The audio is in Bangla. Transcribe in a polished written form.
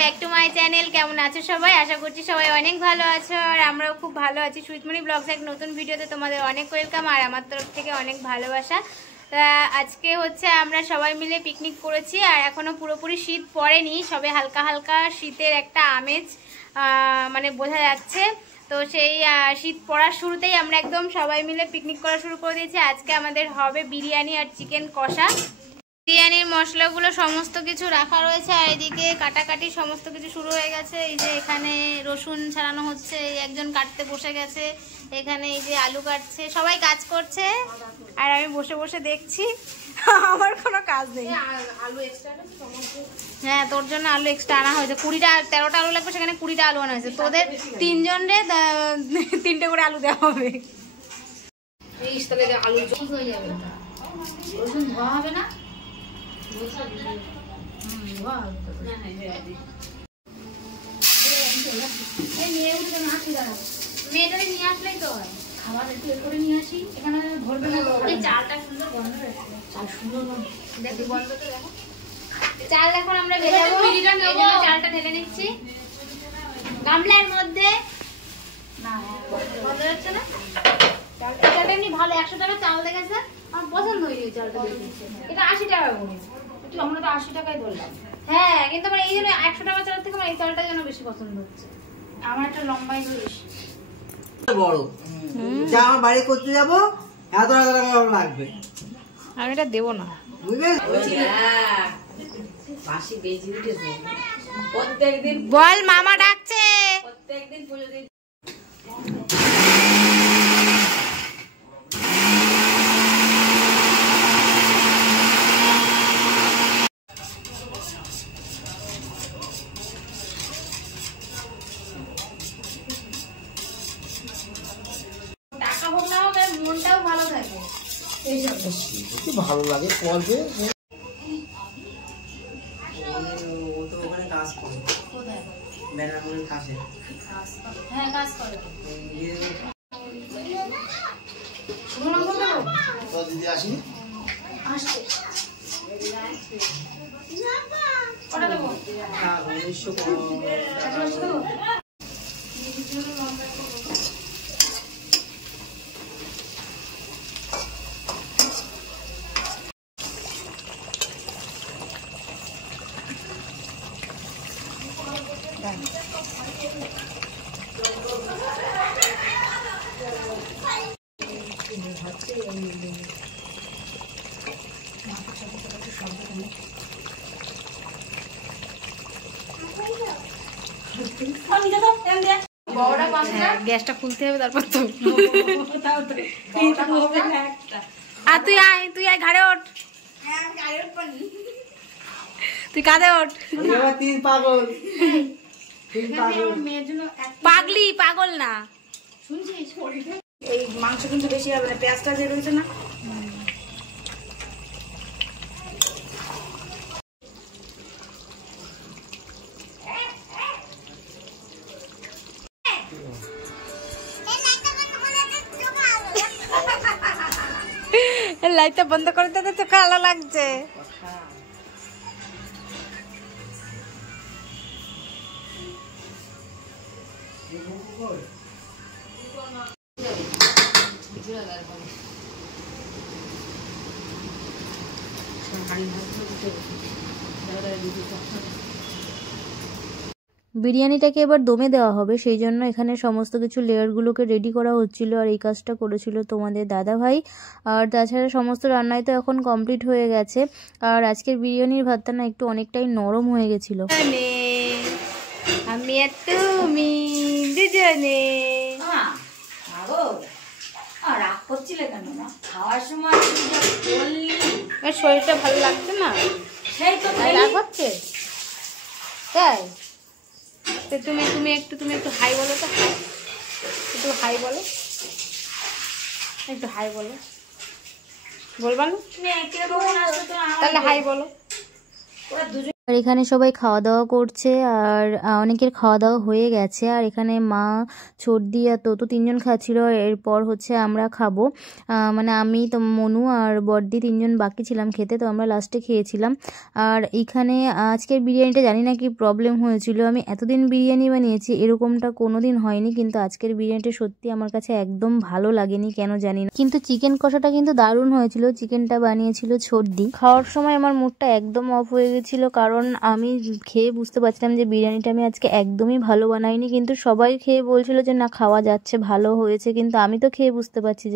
Back to my channel. কেমন আছো সবাই? আশা করছি সবাই অনেক ভালো আছো, আর আমরাও খুব ভালো আছি। সুইটমণি ব্লগস এক নতুন ভিডিওতে তোমাদের অনেক ওয়েলকাম, আর আমার তরফ থেকে অনেক ভালোবাসা। তা আজকে হচ্ছে আমরা সবাই মিলে পিকনিক করেছি, আর এখনও পুরোপুরি শীত পড়েনি, সবে হালকা হালকা শীতের একটা আমেজ মানে বোঝা যাচ্ছে। তো সেই শীত পড়ার শুরুতেই আমরা একদম সবাই মিলে পিকনিক করা শুরু করে দিয়েছি। আজকে আমাদের হবে বিরিয়ানি আর চিকেন কষা। বিরিয়ানির মশলাগুলো সমস্ত কিছু রাখা রয়েছে, আর এদিকে কাটাকাটি সমস্ত কিছু শুরু হয়ে গেছে। এই যে এখানে রসুন ছাড়ানো হচ্ছে, একজন কাটতে বসে গেছে, এখানে এই যে আলু কাটছে, সবাই কাজ করছে আর আমি বসে বসে দেখছি। আমার কোনো কাজ নেই। হ্যাঁ, তোর জন্য আলু এক্সট্রা আনা হয়েছে। 13টা আলু লাগবে, সেখানে 20টা আলু আনা হয়েছে। তোদের 3 জনের 3টে করে আলু দেওয়া হবে। আলু হয়ে যাবে, রসুন ধোয়া হবে না। মেয়েটারে নিয়ে আসলেই তো হয়। খাবার একটু এ করে নিয়ে আসি, এখানে ধরবে না। চালটা সুন্দর গন্ধ রয়েছে, চাল সুন্দর দেখো, গন্ধ তো দেখো। চাল এখন আমরা ভেজাবো, চালটা ঢেলে নিচ্ছি গামলার মধ্যে। না গন্ধ যাচ্ছে না। চালটা এমনি ভালো, 100 টাকা চাল দেখেছে, আমার পছন্দ হয়নি চালটা। এটা 80 টাকা করে, আমরা তো 80 টাকায় ধরলাম। হ্যাঁ, কিন্তু আমার এই জন্য 100 টাকা চালের থেকে আমার এই চালটা যেন বেশি পছন্দ হচ্ছে। আমার একটা লম্বাই বেশি বড়, যা আমার বাড়ি করতে যাবো এত টাকা লাগবে। আমি এটা দেবো না, বুঝলে? বল মামা ডাকছে। প্রত্যেকদিন পুজো দিন। টাকা হোক না হোক, মনটাও ভালো থাকে। ভালো লাগে করবে। ও তো ওখানে কাজ করে, ব্যানারপুরের কাছে। হ্যাঁ, কাজ করে। দিদি আসিনি, আসছে। কটা দেবো? 1900 গ্যাসটা খুলতে হবে, তারপর তো। আর তুই আয়, ঘাড়ে ওঠ। তুই কাঁধে ওঠ। পাগলি, পাগল না। এই মাংস কিন্তু বেশি হবে না, পেঁয়াজটা যে রয়েছে না। লাইটটা বন্ধ করে দিতে তো ভালো লাগছে। বিরিয়ানিটাকে এবার দমে দেওয়া হবে, সেই জন্য এখানে সমস্ত কিছু লেয়ারগুলোকে রেডি করা হচ্ছিল, আর এই কাজটা করেছিল তোমাদের দাদা ভাই। আর তাছাড়া সমস্ত রান্নাই তো এখন কমপ্লিট হয়ে গেছে। আর আজকের বিরিয়ানির ভাতটা না একটু অনেকটাই নরম হয়ে গেছিল। আমি আর তুমি দুজনে। রাগ করছিলে কেন? না খাওয়ার সময় শরীরটা ভালো লাগছে না, সেই তো রাগ হচ্ছে। তাই তুমি একটু হাই বলো তো, একটু হাই বলো, একটু হাই বলো। বলবা না? তুমি কিরকম আসছো? তাহলে হাই বলো। ওরা দুজন আর এখানে সবাই খাওয়া দাওয়া করছে আর অনেকের খাওয়া দাওয়া হয়ে গেছে। আর এখানে মা, ছর্দি আর তো তিনজন খাচ্ছিল। এরপর হচ্ছে আমরা খাবো, মানে আমি তো মনু আর বড়দি তিনজন বাকি ছিলাম খেতে, তো আমরা লাস্টে খেয়েছিলাম। আর এইখানে আজকের বিরিয়ানিটা জানি না কি প্রবলেম হয়েছিল, আমি এতদিন বিরিয়ানি বানিয়েছি এরকমটা কোনো দিন হয়নি, কিন্তু আজকের বিরিয়ানিটা সত্যি আমার কাছে একদম ভালো লাগেনি, কেন জানি না। কিন্তু চিকেন কষাটা কিন্তু দারুণ হয়েছিল, চিকেনটা বানিয়েছিল ছর্দি। খাওয়ার সময় আমার মুডটা একদম অফ হয়ে গেছিলো, কারণ আমি খেয়ে বুঝতে পারছিলাম যে বিরিয়ানিটা আমি আজকে একদমই ভালো বানাইনি। কিন্তু সবাই খেয়ে বলছিল যে না খাওয়া যাচ্ছে, ভালো হয়েছে, কিন্তু আমি তো খেয়ে বুঝতে পারছি যে